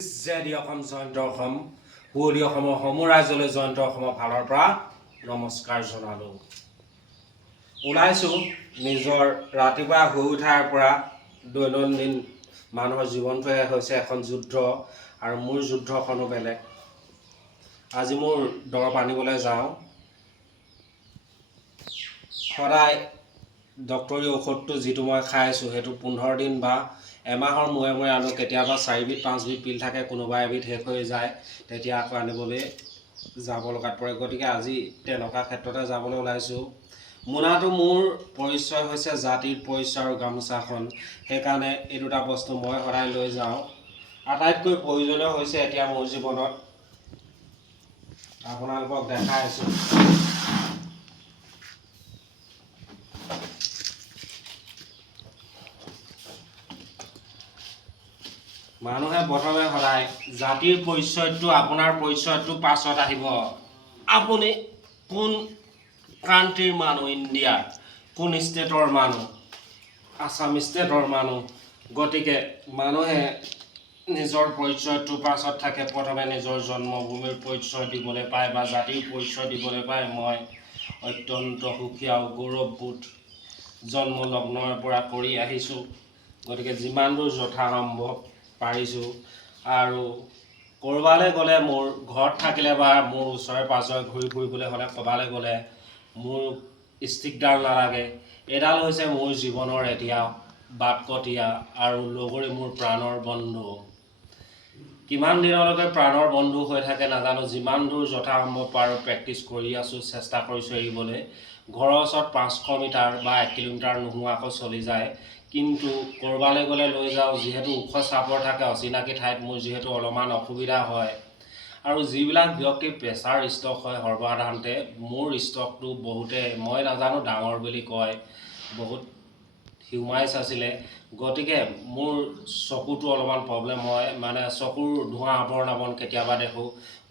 JD Assam Jayanta Assam পুৱলি অসমৰ সমূহ ৰাইজলৈ জয়ন্ত অসমৰ ফালৰ পৰা নমস্কাৰ জনালোঁ। ওলাইছোঁ নিজৰ ৰাতিপুৱা শুই উঠাৰ পৰা দৈনন্দিন মানুহৰ জীৱনটোৱে হৈছে এখন যুদ্ধ আৰু মোৰ যুদ্ধখনো বেলেগ। আজি মোৰ দৰৱ আনিবলৈ যাওঁ। সদায় ডক্তৰী ঔষধটো যিটো মই খাই আছোঁ সেইটো 15 দিন বা এমাহৰ মূৰে মূৰে আনো। কেতিয়াবা 4 বিধ 5 বিধ পিল থাকে, কোনোবা এবিধ শেষ হৈ যায়, তেতিয়া আকৌ আনিবলৈ যাব লগাত পৰে। গতিকে আজি তেনেকুৱা ক্ষেত্ৰতে যাবলৈ ওলাইছোঁ। মোনাটো মোৰ পৰিচয় হৈছে জাতিৰ পৰিচয় আৰু গামোচাখন, সেইকাৰণে এই দুটা বস্তু মই সদায় লৈ যাওঁ। আটাইতকৈ প্ৰয়োজনীয় হৈছে এতিয়া মোৰ জীৱনত, আপোনালোকক দেখাই আছোঁ। মানুহে প্ৰথমে সদায় জাতিৰ পৰিচয়টো, আপোনাৰ পৰিচয়টো পাছত আহিব। আপুনি কোন কাণ্ট্ৰিৰ মানুহ, ইণ্ডিয়াৰ কোন ষ্টেটৰ মানুহ, আছাম ষ্টেটৰ মানুহ। গতিকে মানুহে নিজৰ পৰিচয়টো পাছত থাকে, প্ৰথমে নিজৰ জন্মভূমিৰ পৰিচয় দিবলৈ পায় বা জাতিৰ পৰিচয় দিবলৈ পায়। মই অত্যন্ত সুখী আৰু গৌৰৱবোধ জন্মলগ্নৰ পৰা কৰি আহিছোঁ। গতিকে যিমান দূৰ যথাসম্ভৱ পাৰিছোঁ। আৰু ক'ৰবালৈ গ'লে, মোৰ ঘৰত থাকিলে বা মোৰ ওচৰে পাঁজৰে ঘূৰি ফুৰিবলৈ হ'লে, ক'ৰবালৈ গ'লে মোৰ ষ্টিকডাল নালাগে। এইডাল হৈছে মোৰ জীৱনৰ এতিয়া বাটকটীয়া আৰু লগৰে মোৰ প্ৰাণৰ বন্ধু। কিমান দিনলৈকে প্ৰাণৰ বন্ধু হৈ থাকে নাজানো। যিমান দূৰ যথাসম্ভৱ পাৰোঁ প্ৰেক্টিছ কৰি আছোঁ, চেষ্টা কৰিছোঁ এৰিবলৈ। ঘৰৰ ওচৰত 500 মিটাৰ বা 1 কিলোমিটাৰ নোহোৱাকৈ চলি যায়, কিন্তু ক'ৰবালৈ গ'লে লৈ যাওঁ। যিহেতু ওখ চাপৰ থাকে, অচিনাকি ঠাইত মোৰ যিহেতু অলপমান অসুবিধা হয়। আৰু যিবিলাক ব্যক্তিৰ প্ৰেছাৰ ষ্ট্ৰক হয়, সৰ্বসাধাৰণতে মোৰ ষ্ট্ৰকটো বহুতে, মই নাজানো, ডাঙৰ বুলি কয়। বহুত হিউমাইচ আছিলে। গতিকে মোৰ চকুটো অলপমান প্ৰব্লেম হয়, মানে চকুৰ ধোঁৱা আৱৰণ কেতিয়াবা দেখোঁ।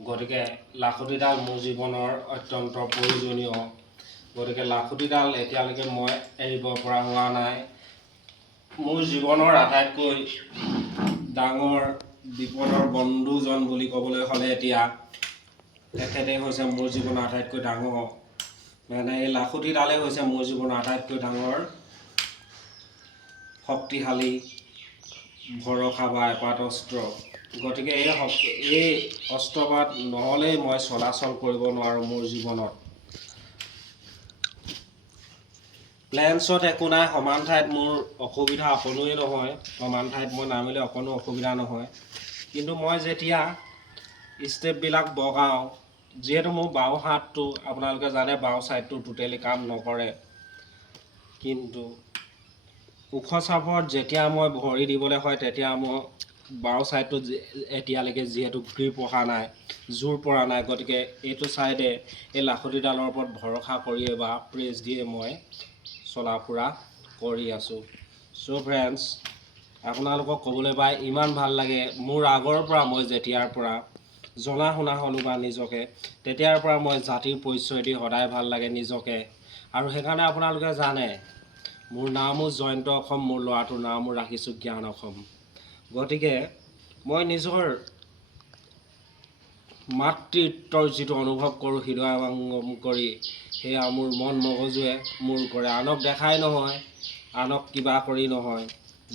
গতিকে লাখুটিডাল মোৰ জীৱনৰ অত্যন্ত প্ৰয়োজনীয়। গতিকে লাখুটিডাল এতিয়ালৈকে মই এৰিব পৰা হোৱা নাই। মোৰ জীৱনৰ আটাইতকৈ ডাঙৰ বিপদৰ বন্ধুজন বুলি ক'বলৈ হ'লে এতিয়া তেখেতে হৈছে মোৰ জীৱনৰ আটাইতকৈ ডাঙৰ, মানে এই লাখুটিডালেই হৈছে মোৰ জীৱনৰ আটাইতকৈ ডাঙৰ শক্তিশালী ভৰসা বা এপাত অস্ত্ৰ। গতিকে এই অস্ত্ৰপাত নহ'লেই মই চলাচল কৰিব নোৱাৰোঁ মোৰ জীৱনত। প্লেনছত একো নাই, সমান ঠাইত মোৰ অসুবিধা অকণোৱেই নহয়। সমান ঠাইত মই নামিলে অকণো অসুবিধা নহয়। কিন্তু মই যেতিয়া ষ্টেপবিলাক বগাওঁ, যিহেতু মোৰ বাওঁ হাতটো আপোনালোকে জানে, বাওঁ ছাইডটো টোটেলি কাম নকৰে। কিন্তু ওখ চাপত যেতিয়া মই ভৰি দিবলৈ হয়, তেতিয়া মই বাওঁ ছাইডটো এতিয়ালৈকে যিহেতু গ্ৰীপ অহা নাই, জোৰ পৰা নাই। গতিকে এইটো ছাইডে এই লাখুটিডালৰ ওপৰত ভৰসা কৰিয়ে বা প্ৰেছ দিয়ে মই চলা ফুৰা কৰি আছোঁ। চ' ফ্ৰেণ্ডছ, আপোনালোকক ক'বলৈ পাই ইমান ভাল লাগে। মোৰ আগৰ পৰা, মই যেতিয়াৰ পৰা জনা শুনা হ'লোঁ বা নিজকে, তেতিয়াৰ পৰা মই জাতিৰ পৰিচয় দি সদায় ভাল লাগে নিজকে। আৰু সেইকাৰণে আপোনালোকে জানে মোৰ নামো জয়ন্ত অসম, মোৰ ল'ৰাটোৰ নামো ৰাখিছোঁ জ্ঞান অসম। গতিকে মই নিজৰ মাতৃত্বৰ যিটো অনুভৱ কৰোঁ হৃদয়ংগম কৰি, সেয়া মোৰ মন মগজুৱে মোৰ কৰে। আনক দেখাই নহয়, আনক কিবা কৰি নহয়,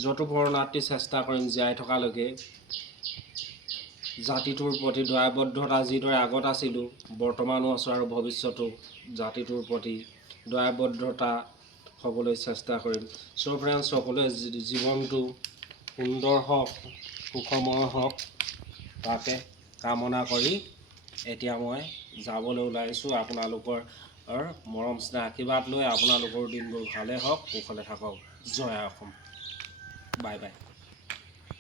যতুপৰ্ণাতি চেষ্টা কৰিম জীয়াই থকালৈকে জাতিটোৰ প্ৰতি দায়বদ্ধতা যিদৰে আগত আছিলোঁ, বৰ্তমানো আছোঁ আৰু ভৱিষ্যতো জাতিটোৰ প্ৰতি দায়বদ্ধতা হ'বলৈ চেষ্টা কৰিম। চ' ফ্ৰেণ্ডছ, সকলোৱে জীৱনটো সুন্দৰ হওক, সুখময় হওক, তাকে কামনা কৰি এতিয়া মই যাবলৈ ওলাইছোঁ। আপোনালোকৰ মৰম স্নেহ আশীৰ্বাদ লৈ আপোনালোকৰ দিনবোৰ ভালে হওক, কুশলে থাকক। জয় অসম। Bye bye.